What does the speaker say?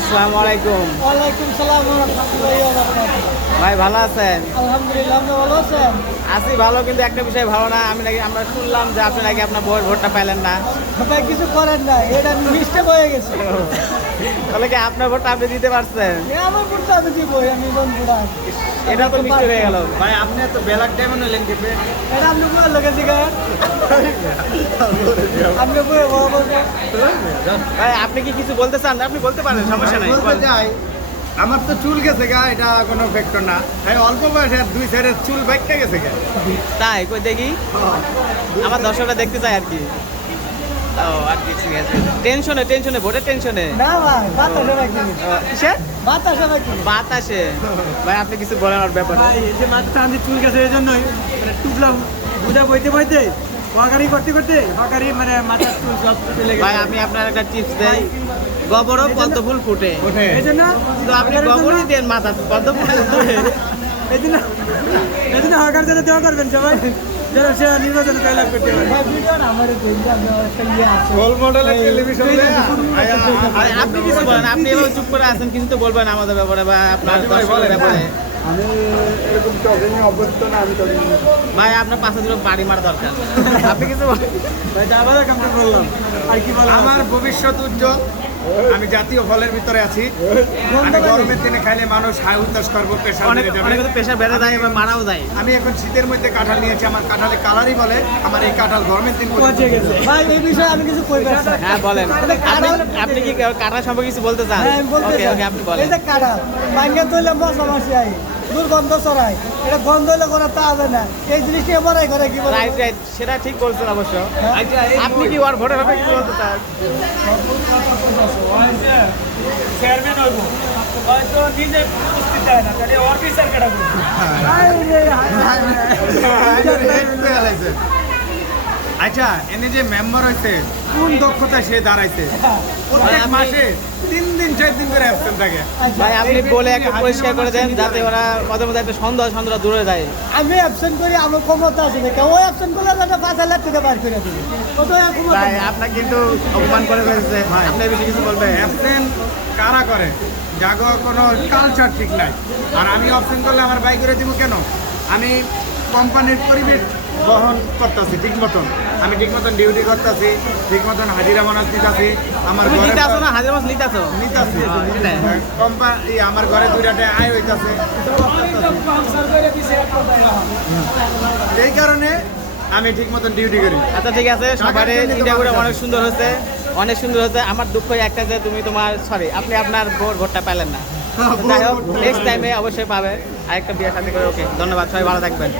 আসসালামু আলাইকুম। ওয়ালাইকুম সালাম ওয়া রাহমাতুল্লাহি ওয়া বারাকাতুহু। ভাই ভালো আছেন? আলহামদুলিল্লাহ, আপনি ভালো আছেন? আছি ভালো, কিন্তু একটা বিষয় ভালো না। আমরা শুনলাম যে আপনি নাকি আপনার বউয়ের ভোটটা পাইলেন না। ভাই কিছু করেন না, এটা মিস্টেক হয়ে গেছে। তাহলে কি আপনার ভোটটা আপনি দিতে পারছেন? আমার ভোটটা আমি দিবই, আমি বন্ধুরা। এটা তো মিষ্টি হয়ে গেল। ভাই আপনি এত বেলার টাইমে নিলেন কেপে এটা আপনি বলে লেগেছি গা। আপনি বলে বলবো। ভাই আপনি কি কিছু বলতে চান? আপনি বলতে পারেন, সমস্যা নাই। বলতে যাই আমার তো চুল গেছে গা, এটা কোনো ফ্যাক্টর না। ভাই অল্প বয়সে আর দুই সাইডের চুল বাইকটা গেছে গা। তাই কই দেখি, আমার দর্শকরা দেখতে চাই আর কি। ও আর কি, ঠিক আছে। টেনশনে ভোটের টেনশনে। না ভাই, বাতাসে ভাই কি? কিসের বাতাসে ভাই কি? বাতাসে? ভাই আপনি কিছু বলেন ওর ব্যাপারে। ভাই এই যে মাথা টান দিয়ে চুল গেছে এই জন্যই মানে টুকলা বুঝা বইতে হকারি করতে হকারি মানে মাথার চুল সব চলে ভাই গেছে। আমি আপনার একটা টিপস দেই, গোবরও পদ্ম ফুল ফুটে। এই জন্য তো আপনি গোবরই দেন মাথা, পদ্ম ফুল ফুটে। এই জন্য হকার জন্য দেওয়া করবেন সবাই, যেন সে নির্বাচনে জয়লাভ করতে পারে। ভাই ভিডিও না আমারে দেন যে আপনি একটা ইয়ে আছে। রোল মডেলের টেলিভিশন ভাই, আপনি কিছু বলেন, আপনি এভাবে চুপ করে আছেন, কিছু তো বলবেন আমাদের ব্যাপারে বা আপনার দর্শকের ব্যাপারে। আমি এরকম টকিং অভ্যস্ত না, আমি টকিং ভাই আপনার পাশে দুটো বাড়ি মারা দরকার। আপনি কিছু বলেন। ভাই আবারও কমপ্লিট করলাম, আর কি বলবো। আমার ভবিষ্যৎ উজ্জ্বল। আমি জাতীয় ফলের ভিতরে আছি। আমি গরমের দিনে খাইলে মানুষ হাই উত্তাস করবো, প্রেশার অনেক বেড়ে অনেক যাবে। পেশা বেড়ে যায় এবং মারাও যায়। আমি এখন শীতের মধ্যে কাঁঠাল নিয়েছি, আমার কাঁঠালে কালারই বলে। আমার এই কাঁঠাল গরমের দিন পচে গেছে। ভাই এই বিষয়ে আমি কিছু কইবার চাই। হ্যাঁ বলেন, আপনি কি কাটা সম্পর্কে কিছু বলতে চান? হ্যাঁ, আমি বলতে ওকে চাই। ওকে, আপনি বলেন। এই যে কাঁঠাল, ভাঙ্গে তৈলে মশা মাসি আই, দুর্গন্ধ ছড়ায়। এটা গন্ধ হইলে কোনো তা হবে না। এই জিনিসটা এমনই করে কি বলে? রাইট, সেটা ঠিক বলছেন অবশ্য। আপনি কি ওর ভোটের হবে কিছু বলতে চান? চেয়ারম্যান হইব হয়তো নিজে উপস্থিত দেয় না, তাহলে ওর বিচার কেটা করবে? আচ্ছা, এনে যে মেম্বার হইছে কোন দক্ষতা সে দাঁড়াইছে? প্রত্যেক আপনি- মাসে 3 দিন 4 দিন করে অ্যাবসেন্ট থাকে। ভাই আপনি বলে একটা পরিষ্কার করে দেন, যাতে ওরা মধ্যে একটা সন্দেহ দূরে যায়। আমি অ্যাবসেন্ট করি, আমার ক্ষমতা আছে দেখে ওই অ্যাবসেন্ট করলে একটা 5,000 টাকা বার করে দিবে। ও তো আর ক্ষমতা ভাই নেই। আপনাকে কিন্তু অপমান করে ফেলছে। আপনি এই বিষয়ে কিছু বলবেন? অ্যাবসেন্ট কারা করে? জাগো কোনো কালচার ঠিক নাই। আর আমি অ্যাবসেন্ট করলে আমার বাই করে দিব কেন? আমি কোম্পানির পরিবেশ বহন করতেছি ঠিক মতন। আমি ঠিক মতন ডিউটি করতেছি, ঠিক মতন হাজিরা মানাজ দিতেছি। আমার তুমি ঘরে নিতে আসো না, হাজার মাস নিতে আসো। নিতেছি। সেটাই। কোম্পানি আমার ঘরে দুইটাতে আয় হইতাছে। এই কারণে আমি ঠিক মতন ডিউটি করি। আচ্ছা ঠিক আছে, সবাই ইন্টারভিউটা অনেক সুন্দর হয়েছে, অনেক সুন্দর হয়েছে। আমার দুঃখ একটা যে তুমি আপনি আপনার ভোটটা পেলেন না। যাই হোক, নেক্সট টাইমে অবশ্যই পাবে। আরেকটা বিয়ে সাথে করে। ওকে, ধন্যবাদ, সবাই ভালো থাকবেন।